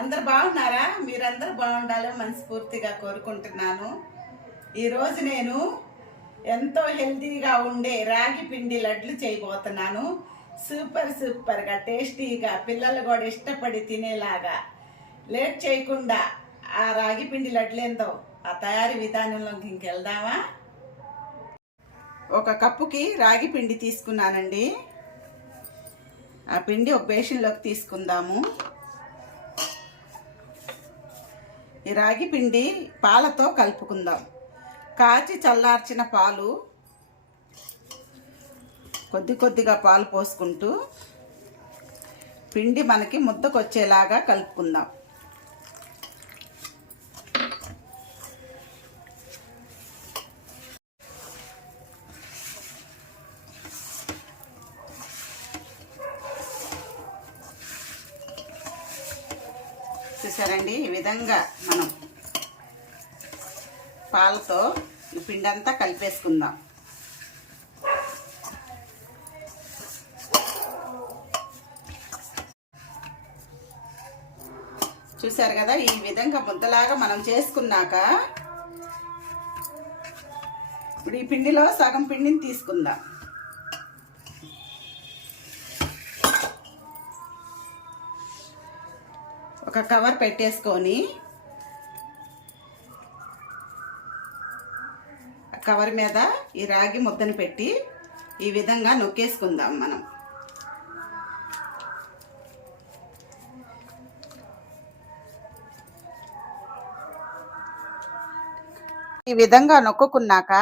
అందరు బాగున్నారా? మీరందరూ బాగుండాలని మనస్ఫూర్తిగా కోరుకుంటున్నాను. ఈరోజు నేను ఎంతో హెల్తీగా ఉండే రాగి పిండి లడ్లు చేయబోతున్నాను. సూపర్గా టేస్టీగా పిల్లలు కూడా ఇష్టపడి తినేలాగా. లేట్ చేయకుండా ఆ రాగి పిండి లడ్లేందో ఆ తయారీ విధానంలోకి ఇంకెళ్దామా? ఒక కప్పుకి రాగి పిండి తీసుకున్నానండి. ఆ పిండి ఒక బేషన్లోకి తీసుకుందాము. ఈ రాగి పిండి పాలతో కలుపుకుందాం. కాచి చల్లార్చిన పాలు కొద్దిగా పాలు పోసుకుంటూ పిండి మనకి ముద్దకొచ్చేలాగా కలుపుకుందాం. చూసారండి, ఈ విధంగా మనం పాలతో ఈ పిండి అంతా కలిపేసుకుందాం. చూసారు కదా, ఈ విధంగా ముద్దలాగా మనం చేసుకున్నాక ఇప్పుడు ఈ పిండిలో సగం పిండిని తీసుకుందాం. ఒక కవర్ పెట్టేసుకొని కవర్ మీద ఈ రాగి ముద్దను పెట్టి ఈ విధంగా నొక్కేసుకుందాం. మనం ఈ విధంగా నొక్కున్నాక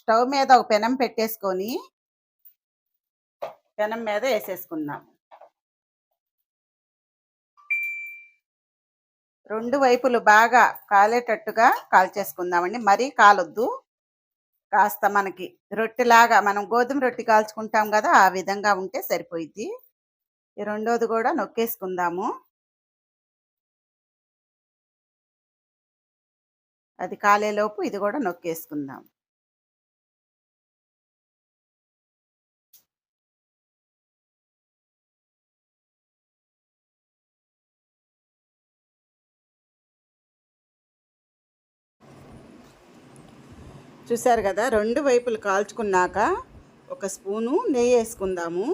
స్టవ్ మీద ఒక పెనం పెట్టేసుకొని పెనం మీద వేసేసుకుందాం. రెండు వైపులు బాగా కాలేటట్టుగా కాల్చేసుకుందామండి. మరీ కాలొద్దు, కాస్త మనకి రొట్టెలాగా మనం గోధుమ రొట్టె కాల్చుకుంటాం కదా, ఆ విధంగా ఉంటే సరిపోయిద్ది. ఈ రెండోది కూడా నొక్కేసుకుందాము. అది కాలేలోపు ఇది కూడా నొక్కేసుకుందాం. చూసారు కదా, రెండు వైపులు కాల్చుకున్నాక ఒక స్పూను నెయ్యి వేసుకుందాము.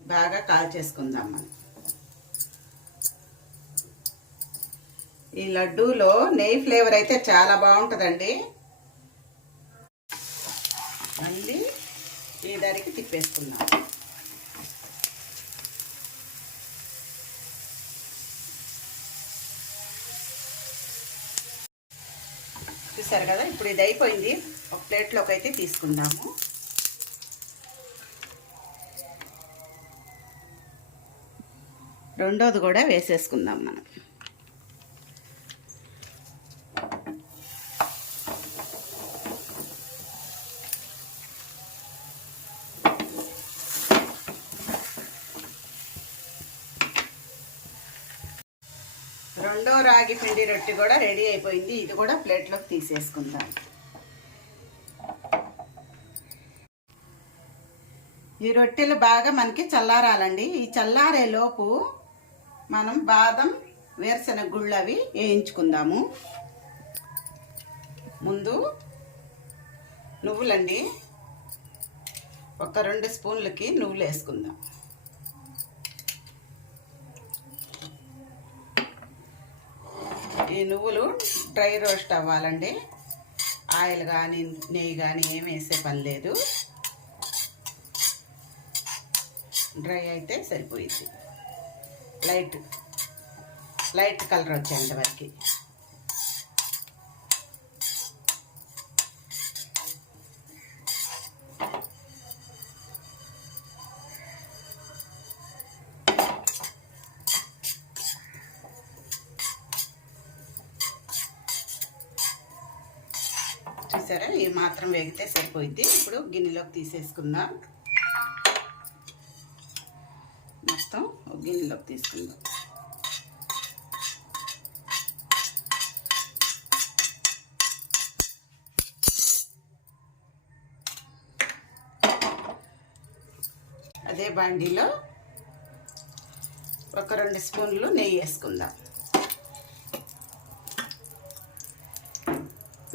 బాగా కాల్చేసుకుందాం. మనం ఈ లడ్డూలో నెయ్యి ఫ్లేవర్ అయితే చాలా బాగుంటుందండి. మళ్ళీ ఈ దానికి తిప్పేసుకుందాం. చూసారు కదా, ఇప్పుడు ఇది అయిపోయింది. ఒక ప్లేట్లోకి అయితే తీసుకుందాము. రెండోది కూడా వేసేసుకుందాం మనం. రెండో రాగి పిండి రొట్టె కూడా రెడీ అయిపోయింది. ఇది కూడా ప్లేట్లోకి తీసేసుకుందాం. ఈ రొట్టెలు బాగా మనకి చల్లారాలండి. ఈ చల్లారే లోపు మనం బాదం వేరుశనగ గుళ్ళు అవి వేయించుకుందాము. ముందు నువ్వులండి, ఒక 2 స్పూన్లకి నువ్వులు వేసుకుందాం. ఈ నువ్వులు డ్రై రోస్ట్ అవ్వాలండి. ఆయిల్ కానీ నెయ్యి కానీ ఏమి వేసే పని లేదు. డ్రై అయితే సరిపోయింది. లైట్ కలర్ వచ్చేంత వరకు. చూసారా, ఈ మాత్రం వేగితే సరిపోయింది. ఇప్పుడు గిన్నెలోకి తీసేసుకుందాం. మొత్తం ఒక గిన్నెలోకి తీసుకుందాం. అదే బాండీలో ఒక 2 స్పూన్లు నెయ్యి వేసుకుందాం.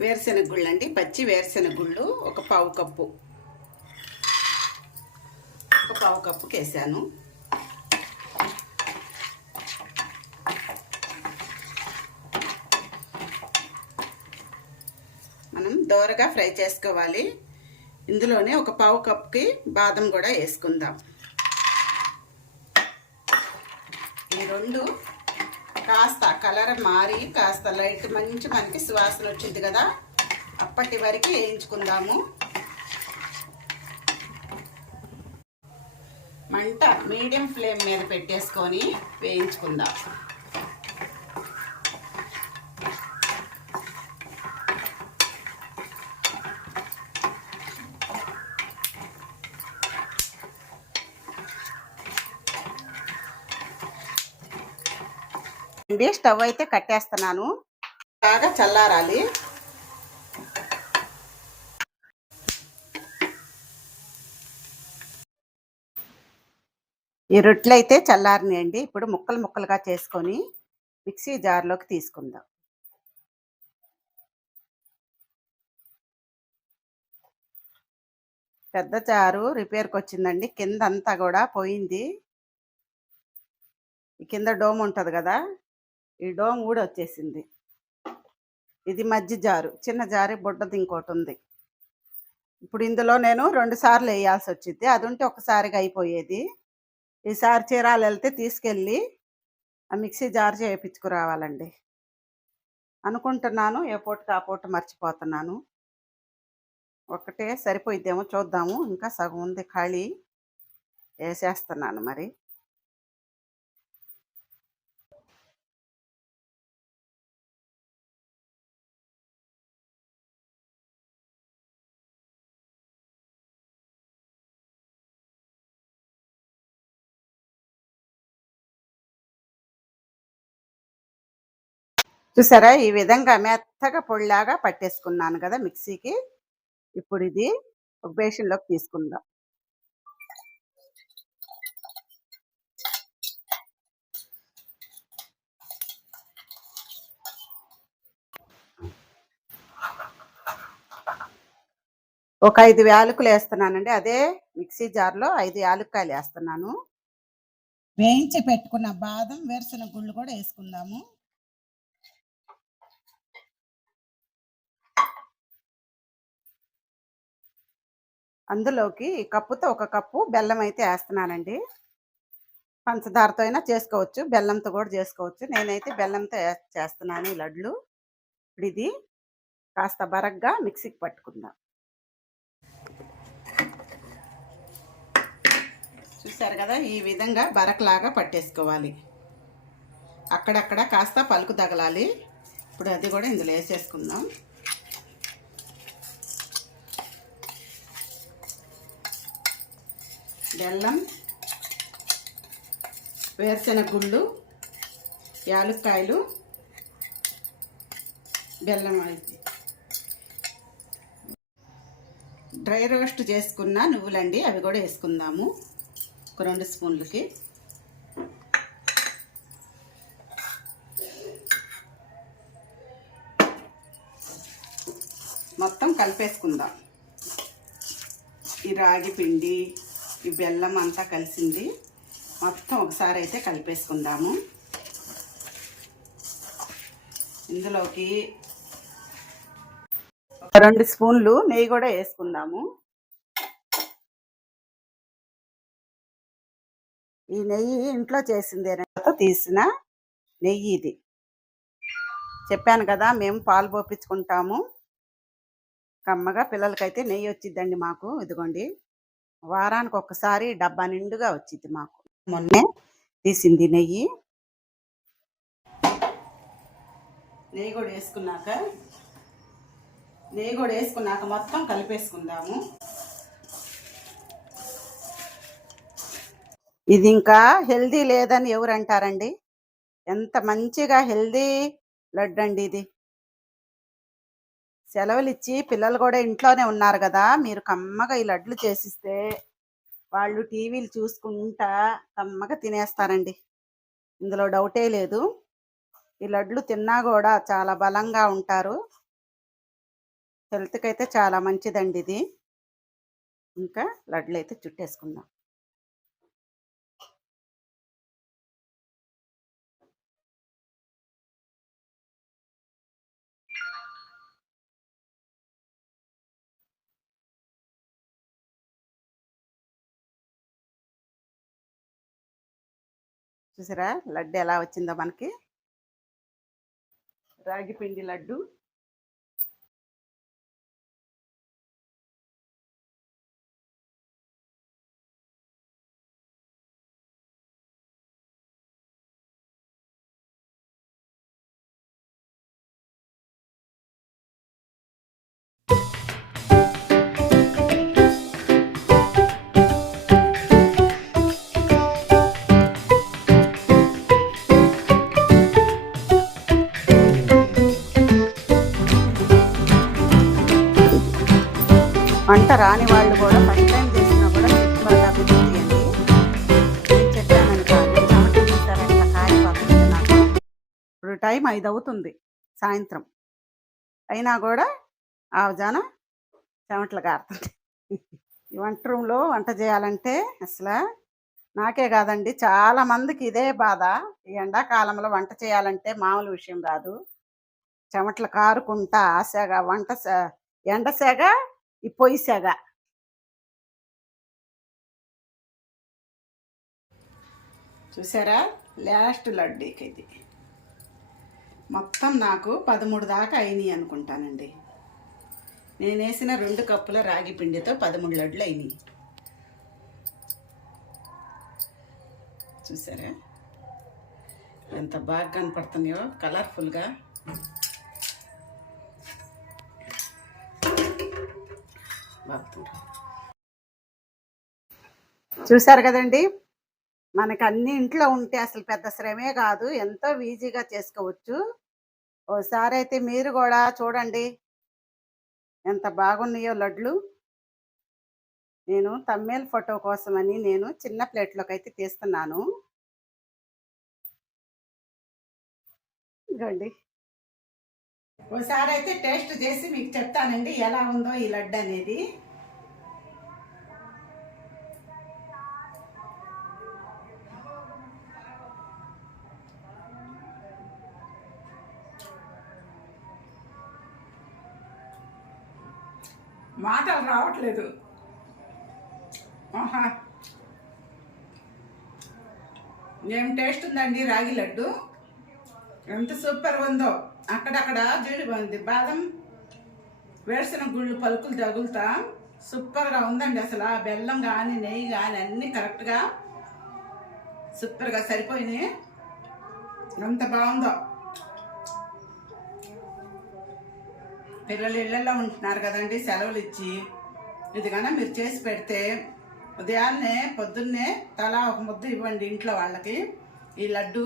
వేరుశెనగ గుళ్ళు అండి, పచ్చి వేరుశెనగ గుళ్ళు ఒక పావు కప్పుకి వేసాను. మనం దోరగా ఫ్రై చేసుకోవాలి. ఇందులోనే ఒక పావు కప్పుకి బాదం కూడా వేసుకుందాం. ఈ రెండు కాస్త కలర్ మారి కాస్త లైట్ మంచి మనకి సువాసన వచ్చింది కదా, అప్పటి వరకు వేయించుకుందాము. మంట మీడియం ఫ్లేమ్ మీద పెట్టేసుకొని వేయించుకుందాం. స్టవ్ అయితే కట్టేస్తున్నాను. బాగా చల్లారాలి. ఈ రొట్టెలు అయితే చల్లారినాయండి. ఇప్పుడు ముక్కలుగా చేసుకొని మిక్సీ జార్లోకి తీసుకుందాం. పెద్ద జారు రిపేర్కి వచ్చిందండి. కింద అంతా కూడా పోయింది. ఈ కింద డోమ్ ఉంటుంది కదా, ఈ డోమ్ కూడా వచ్చేసింది. ఇది మధ్య జారు, చిన్న జారు బుడ్డది ఇంకోటి ఉంది. ఇప్పుడు ఇందులో నేను 2 సార్లు వేయాల్సి వచ్చింది. అది ఉంటే ఒకసారిగా అయిపోయేది. ఈసారి చీరాలు వెళ్తే తీసుకెళ్ళి ఆ మిక్సీ జార్ చేయించుకురావాలండి అనుకుంటున్నాను. ఏ పూటకి ఆ పూట మర్చిపోతున్నాను. ఒకటే సరిపోయిద్దేమో చూద్దాము. ఇంకా సగం ఉంది ఖాళీ, వేసేస్తున్నాను. మరి చూసారా, ఈ విధంగా మెత్తగా పొడిలాగా పట్టేసుకున్నాను కదా మిక్సీకి. ఇప్పుడు ఇది ఒక బేషన్లోకి తీసుకుందాం. ఒక 5 యాలకులు వేస్తున్నానండి. అదే మిక్సీ జార్లో 5 యాలక్కాయలు వేస్తున్నాను. వేయించి పెట్టుకున్న బాదం వేరుశెనగ గుళ్ళు కూడా వేసుకుందాము. అందులోకి కప్పుతో ఒక కప్పు బెల్లం అయితే వేస్తున్నానండి. పంచదారతో అయినా చేసుకోవచ్చు, బెల్లంతో కూడా చేసుకోవచ్చు. నేనైతే బెల్లంతో చేస్తున్నాను ఈ లడ్లు. ఇప్పుడు ఇది కాస్త బరగ్గా మిక్సీకి పట్టుకుందాం. చూసారు కదా, ఈ విధంగా బరకలాగా పట్టేసుకోవాలి. అక్కడక్కడ కాస్త పలుకు తగలాలి. ఇప్పుడు అది కూడా ఇందులో వేసేసుకుందాం. బెల్లం, వేరుశెనగ గుళ్ళు, యాలక్కాయలు, బెల్లం అయితే డ్రై రోస్ట్ చేసుకున్న నువ్వులండి, అవి కూడా వేసుకుందాము ఒక 2 స్పూన్లకి. మొత్తం కలిపేసుకుందాం. ఈ రాగి పిండి, ఈ బెల్లం అంతా కలిసింది. మొత్తం ఒకసారి అయితే కలిపేసుకుందాము. ఇందులోకి 2 స్పూన్లు నెయ్యి కూడా వేసుకుందాము. ఈ నెయ్యి ఇంట్లో చేసింది తీసిన నెయ్యి ఇది. చెప్పాను కదా, మేము పాలు పోపించుకుంటాము. కమ్మగా పిల్లలకైతే నెయ్యి వచ్చిద్దండి మాకు. ఇదిగోండి, వారానికి ఒక్కసారి డబ్బా నిండుగా వచ్చింది మాకు. మొన్నే తీసింది నెయ్యి. నెయ్యి కూడా వేసుకున్నాక మొత్తం కలిపేసుకుందాము. ఇది ఇంకా హెల్దీ లేదని ఎవరు అంటారండి? ఎంత మంచిగా హెల్దీ లడ్డు అండి ఇది. సెలవులు ఇచ్చి పిల్లలు కూడా ఇంట్లోనే ఉన్నారు కదా, మీరు కమ్మగా ఈ లడ్లు చేసిస్తే వాళ్ళు టీవీలు చూసుకుంటా కమ్మగా తినేస్తారండి, ఇందులో డౌటే లేదు. ఈ లడ్లు తిన్నా కూడా చాలా బలంగా ఉంటారు, హెల్త్కి అయితే చాలా మంచిదండి ఇది. ఇంకా లడ్లు అయితే చుట్టేసుకుందాం. చూసారా లడ్డు ఎలా వచ్చిందో మనకి, రాగి పిండి లడ్డు. వంట రాని వాళ్ళు కూడా ఫస్ట్ టైం చేసినా కూడా సూపర్గా కుదిరియండి. నేను చెప్పానని కాదు, చెమట చూసారంట కారిపోతుంది నాకు. ఇప్పుడు టైం 5 అవుతుంది సాయంత్రం, అయినా కూడా ఆవజాన చెమటలు కారుతుంది. ఈ వంట రూమ్లో వంట చేయాలంటే అసలు నాకే కాదండి, చాలా మందికి ఇదే బాధ. ఈ ఎండాకాలంలో వంట చేయాలంటే మామూలు విషయం కాదు. చెమటలు కారుకుంటా ఆశగా వంట ఎండసేగ, ఈ పొయ్యి సెగ. చూసారా లాస్ట్ లడ్డీకి ఇది మొత్తం నాకు 13 దాకా అయినాయి అనుకుంటానండి. నేను వేసిన 2 కప్పుల రాగి పిండితో 13 లడ్లు అయినాయి. చూసారా ఎంత బాగా కనపడుతున్నాయో కలర్ఫుల్గా. చూసారు కదండి, మనకు అన్ని ఇంట్లో ఉంటే అసలు పెద్ద శ్రమే కాదు, ఎంతో ఈజీగా చేసుకోవచ్చు. ఓసారి అయితే మీరు కూడా చూడండి ఎంత బాగున్నాయో లడ్లు. నేను తమ్మేల్ ఫోటో కోసమని నేను చిన్న ప్లేట్లోకి అయితే తీస్తున్నాను. ఇదిగోండి, ఓసారి అయితే టేస్ట్ చేసి మీకు చెప్తానండి ఎలా ఉందో ఈ లడ్డు అనేది. మాటలు రావట్లేదు. ఆహా, ఏం టేస్ట్ ఉందండి రాగి లడ్డు, ఎంత సూపర్ ఉందో. అక్కడక్కడ జీడి బాదం వేరుశనగ గుళ్ళు పలుకులు తగులుతా సూపర్గా ఉందండి. అసలు ఆ బెల్లం కానీ నెయ్యి కానీ అన్నీ కరెక్ట్గా సూపర్గా సరిపోయినాయి, ఎంత బాగుందో. పిల్లలు ఇళ్ళల్లో ఉంటున్నారు కదండి సెలవులు ఇచ్చి, ఇది కన్నా మీరు చేసి పెడితే ఉదయాన్నే పొద్దున్నే తలా ఒక ముద్ద ఇవ్వండి ఇంట్లో వాళ్ళకి. ఈ లడ్డు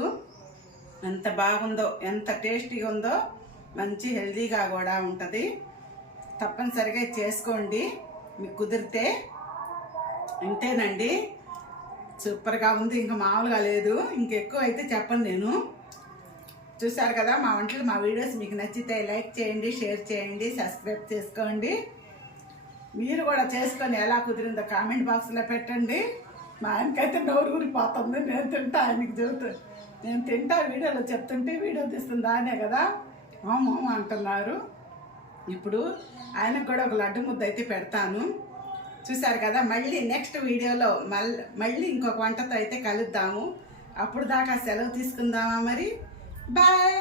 ఎంత బాగుందో, ఎంత టేస్టీగా ఉందో, మంచి హెల్తీగా కూడా ఉంటుంది. తప్పనిసరిగా చేసుకోండి మీకు కుదిరితే. ఇంతేనండి, సూపర్గా ఉంది, ఇంకా మామూలుగా లేదు. ఇంకెక్కువ అయితే చెప్పను నేను. చూసారు కదా మా వంటలు, మా వీడియోస్ మీకు నచ్చితే లైక్ చేయండి, షేర్ చేయండి, సబ్స్క్రైబ్ చేసుకోండి. మీరు కూడా చేసుకొని ఎలా కుదిరిందో కామెంట్ బాక్స్లో పెట్టండి. మా ఆయనకైతే నోరు ఊరిపోతుంది, నేను తింటా ఆయనకి చెబుతా, నేను తింటా వీడియోలో చెప్తుంటే వీడియో తీస్తుంది ఆయనే కదా మామ అంటున్నారు. ఇప్పుడు ఆయనకు కూడా ఒక లడ్డు ముద్ద అయితే పెడతాను. చూసారు కదా, మళ్ళీ నెక్స్ట్ వీడియోలో మళ్ళీ ఇంకొక వంటతో అయితే కలుద్దాము. అప్పుడు దాకా సెలవు తీసుకుందామా మరి. బాయ్.